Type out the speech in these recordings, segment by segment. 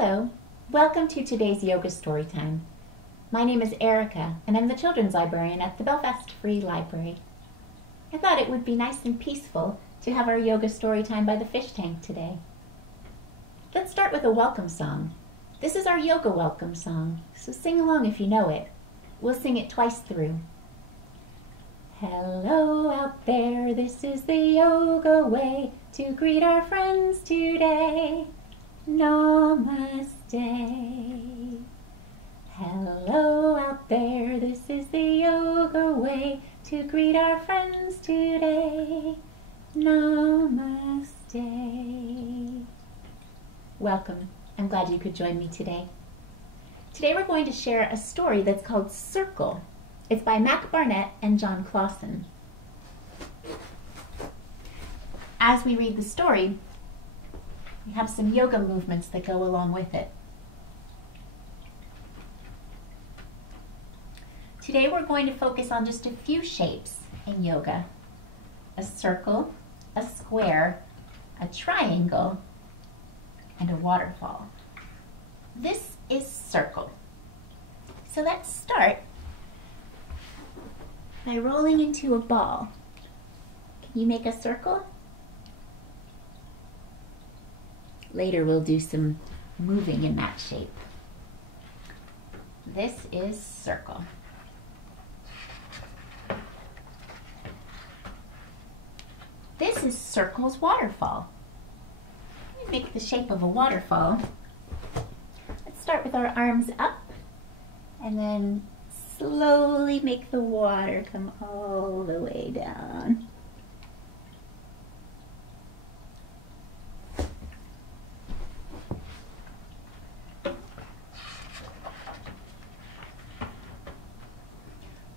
Hello, welcome to today's yoga story time. My name is Erica and I'm the children's librarian at the Belfast Free Library. I thought it would be nice and peaceful to have our yoga story time by the fish tank today. Let's start with a welcome song. This is our yoga welcome song, so sing along if you know it. We'll sing it twice through. Hello out there, this is the yoga way to greet our friends today. Namaste. Hello out there, this is the yoga way to greet our friends today. Namaste. Welcome. I'm glad you could join me today. Today we're going to share a story that's called Circle. It's by Mac Barnett and John Clausen. As we read the story, we have some yoga movements that go along with it. Today we're going to focus on just a few shapes in yoga. A circle, a square, a triangle, and a waterfall. This is circle. So let's start by rolling into a ball. Can you make a circle? Later we'll do some moving in that shape. This is circle. This is circle's waterfall. Let me make the shape of a waterfall. Let's start with our arms up and then slowly make the water come all the way down.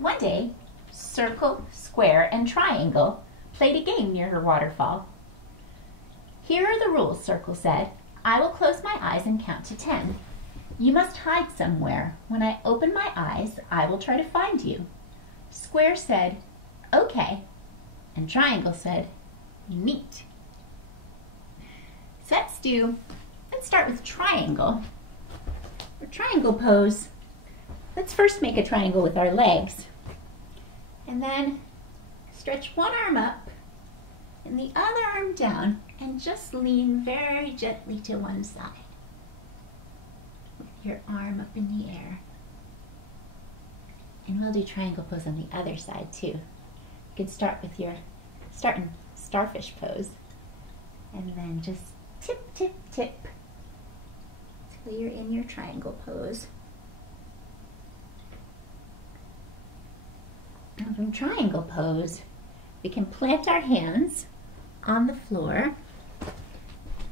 One day, circle, square, and triangle played a game near her waterfall. Here are the rules, Circle said. I will close my eyes and count to 10. You must hide somewhere. When I open my eyes, I will try to find you. Square said, okay, and Triangle said, neat. So let's start with triangle. For triangle pose, let's first make a triangle with our legs. And then stretch one arm up and the other arm down and just lean very gently to one side with your arm up in the air. And we'll do triangle pose on the other side too. You can start with your in starfish pose and then just tip, tip, tip till you're in your triangle pose. And from triangle pose, we can plant our hands on the floor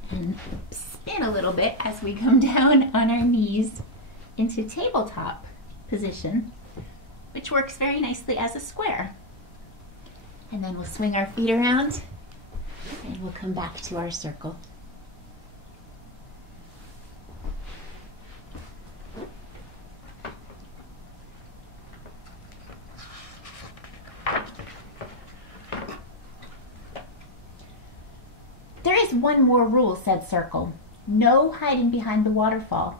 and spin a little bit as we come down on our knees into tabletop position, which works very nicely as a square. And then we'll swing our feet around and we'll come back to our circle. There is one more rule, said Circle. No hiding behind the waterfall.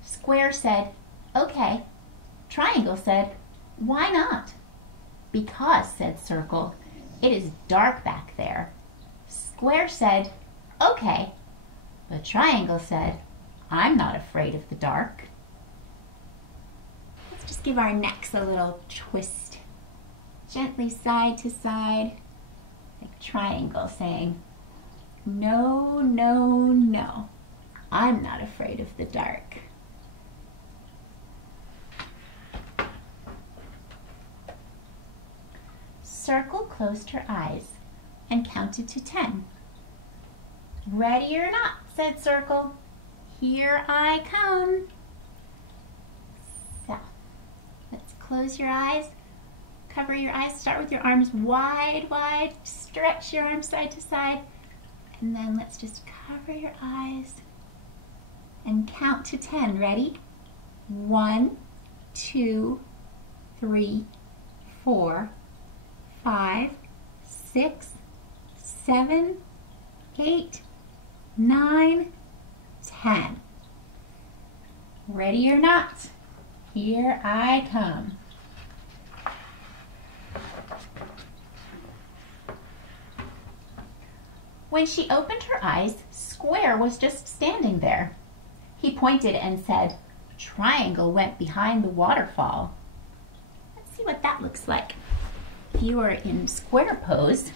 Square said, okay. Triangle said, why not? Because, said Circle, it is dark back there. Square said, okay. But Triangle said, I'm not afraid of the dark. Let's just give our necks a little twist. Gently side to side, like Triangle saying, no, no, no, I'm not afraid of the dark. Circle closed her eyes and counted to 10. Ready or not, said Circle, here I come. So, let's close your eyes, cover your eyes, start with your arms wide, wide, stretch your arms side to side. And then let's just cover your eyes and count to 10. Ready? 1, 2, 3, 4, 5, 6, 7, 8, 9, 10. Ready or not, here I come. When she opened her eyes, Square was just standing there. He pointed and said, "Triangle went behind the waterfall." Let's see what that looks like. If you are in square pose,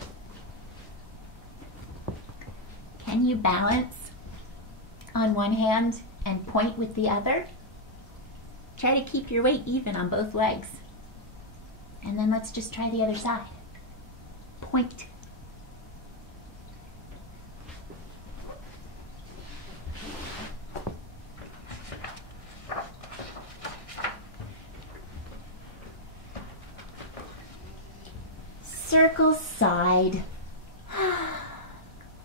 can you balance on one hand and point with the other? Try to keep your weight even on both legs. And then let's just try the other side. Point. Circle sighed.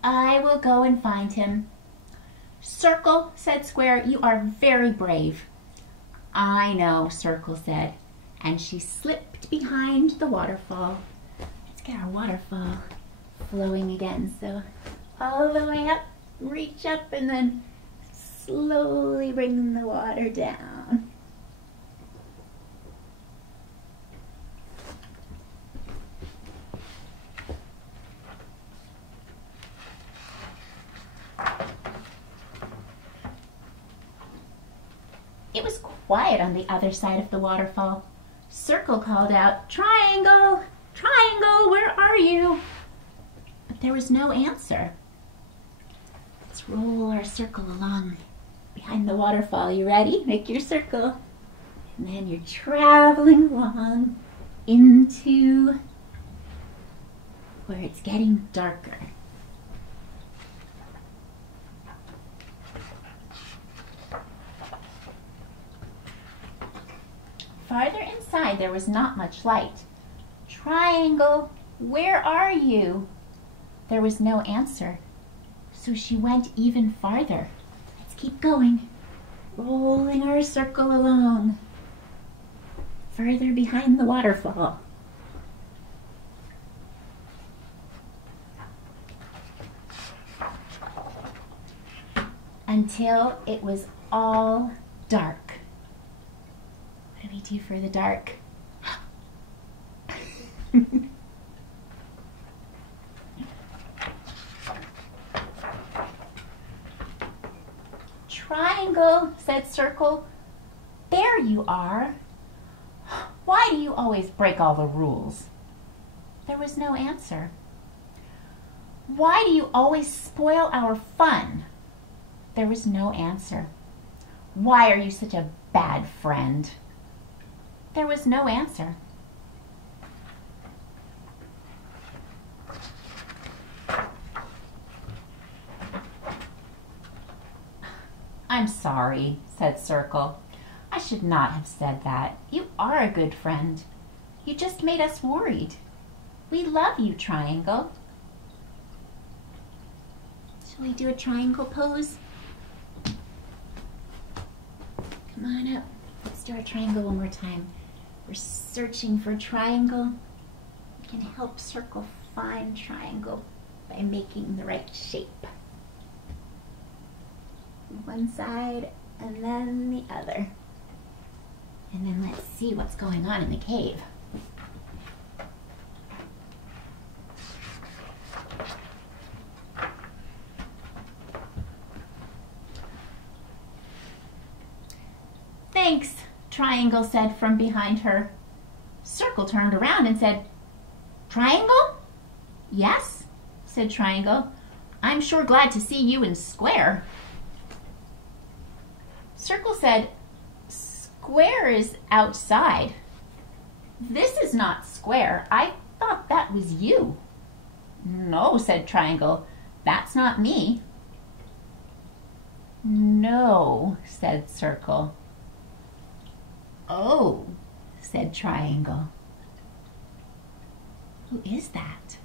"I will go and find him." "Circle," said Square, "you are very brave." "I know," Circle said, and she slipped behind the waterfall. Let's get our waterfall flowing again. So all the way up, reach up, and then slowly bring the water down. It was quiet on the other side of the waterfall. Circle called out, "Triangle! Triangle, where are you?" But there was no answer. Let's roll our circle along behind the waterfall. You ready? Make your circle. And then you're traveling along into where it's getting darker. Farther inside, there was not much light. "Triangle, where are you?" There was no answer, so she went even farther. Let's keep going, rolling our circle along, further behind the waterfall. Until it was all dark. What do we do for the dark? "Triangle," said Circle, "there you are. Why do you always break all the rules?" There was no answer. "Why do you always spoil our fun?" There was no answer. "Why are you such a bad friend?" There was no answer. "I'm sorry," said Circle. "I should not have said that. You are a good friend. You just made us worried. We love you, Triangle." Shall we do a triangle pose? Come on up. Let's do our triangle one more time. We're searching for triangle. We can help Circle find triangle by making the right shape. One side and then the other. And then let's see what's going on in the cave. "Thanks," Triangle said from behind her. Circle turned around and said, "Triangle?" "Yes," said Triangle. "I'm sure glad to see you in Square." Circle said, "Square is outside. This is not Square. I thought that was you." "No," said Triangle. "That's not me." "No," said Circle. "Oh," said Triangle. "Who is that?"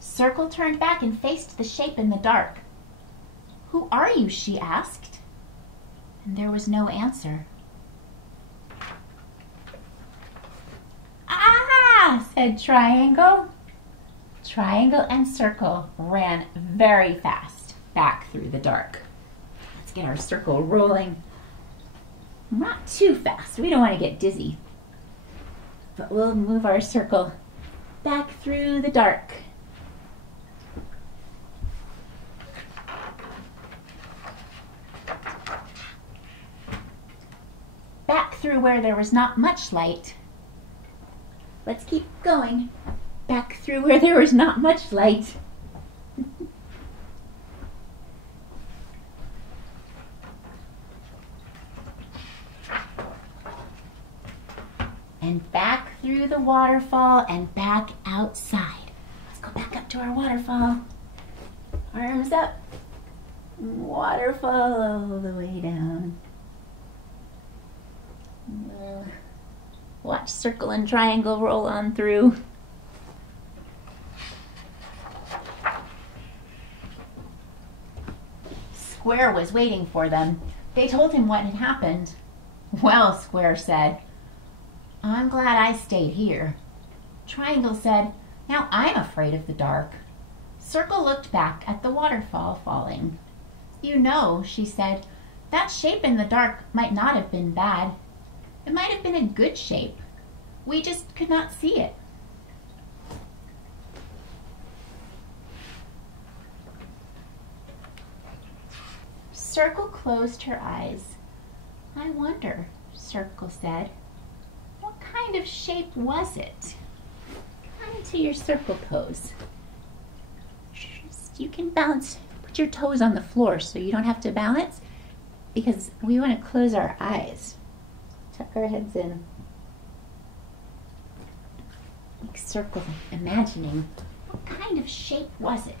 Circle turned back and faced the shape in the dark. "Who are you?" she asked. And there was no answer. "Ah!" said Triangle. Triangle and circle ran very fast back through the dark. Let's get our circle rolling. Not too fast. We don't want to get dizzy. But we'll move our circle back through the dark. Back through where there was not much light. Let's keep going. Back through where there was not much light. And back through the waterfall and back outside. Let's go back up to our waterfall. Arms up. Waterfall all the way down. Watch circle and triangle roll on through. Square was waiting for them. They told him what had happened. Well, Square said, I'm glad I stayed here. Triangle said, now I'm afraid of the dark. Circle looked back at the waterfall falling. You know, she said, that shape in the dark might not have been bad. It might have been a good shape. We just could not see it. Circle closed her eyes. I wonder, Circle said, what kind of shape was it? Come into your circle pose. You can balance, put your toes on the floor so you don't have to balance, because we want to close our eyes. Tuck our heads in. Like circle, imagining what kind of shape was it?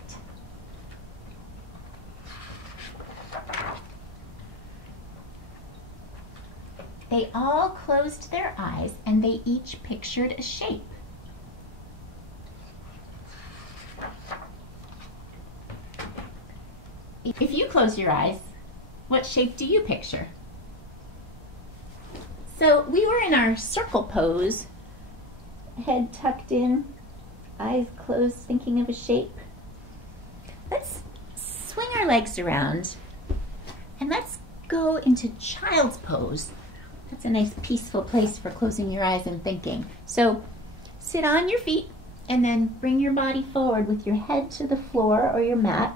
They all closed their eyes and they each pictured a shape. If you close your eyes, what shape do you picture? So we were in our circle pose, head tucked in, eyes closed, thinking of a shape. Let's swing our legs around and let's go into child's pose. That's a nice peaceful place for closing your eyes and thinking. So sit on your feet and then bring your body forward with your head to the floor or your mat.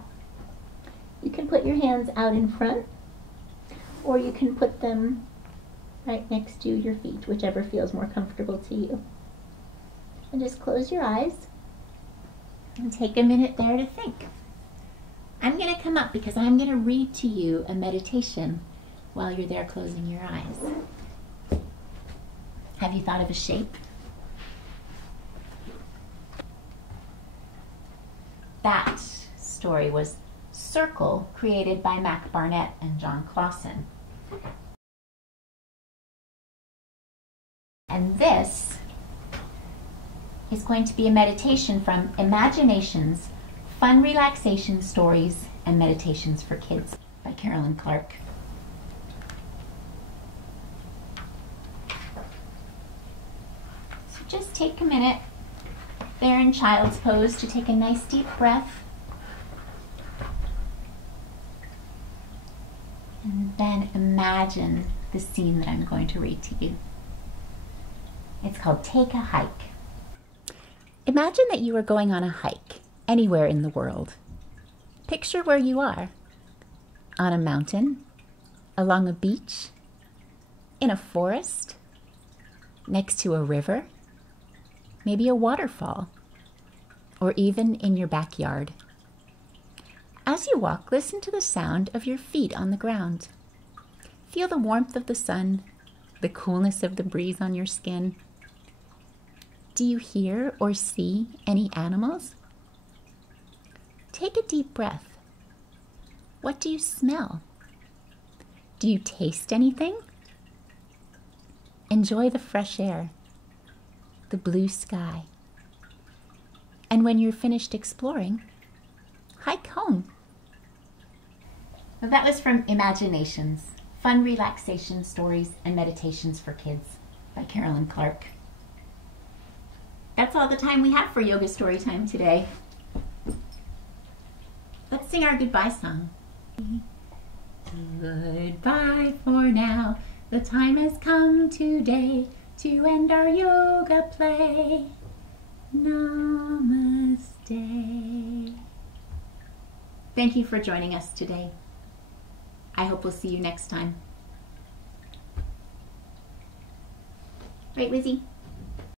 You can put your hands out in front, or you can put them right next to your feet, whichever feels more comfortable to you. And just close your eyes and take a minute there to think. I'm going to come up because I'm going to read to you a meditation while you're there closing your eyes. Have you thought of a shape? That story was Circle, created by Mac Barnett and John Clausen. And this is going to be a meditation from Imaginations, Fun Relaxation Stories and Meditations for Kids by Carolyn Clark. So just take a minute there in child's pose to take a nice deep breath. And then imagine the scene that I'm going to read to you. It's called Take a Hike. Imagine that you are going on a hike anywhere in the world. Picture where you are. On a mountain, along a beach, in a forest, next to a river, maybe a waterfall, or even in your backyard. As you walk, listen to the sound of your feet on the ground. Feel the warmth of the sun, the coolness of the breeze on your skin. Do you hear or see any animals? Take a deep breath. What do you smell? Do you taste anything? Enjoy the fresh air, the blue sky. And when you're finished exploring, hike home. Well, that was from Imaginations, Fun Relaxation Stories and Meditations for Kids by Carolyn Clark. That's all the time we have for Yoga Storytime today. sing our goodbye song. Goodbye for now. The time has come today to end our yoga play. Namaste. Thank you for joining us today. I hope we'll see you next time. Right, Lizzie?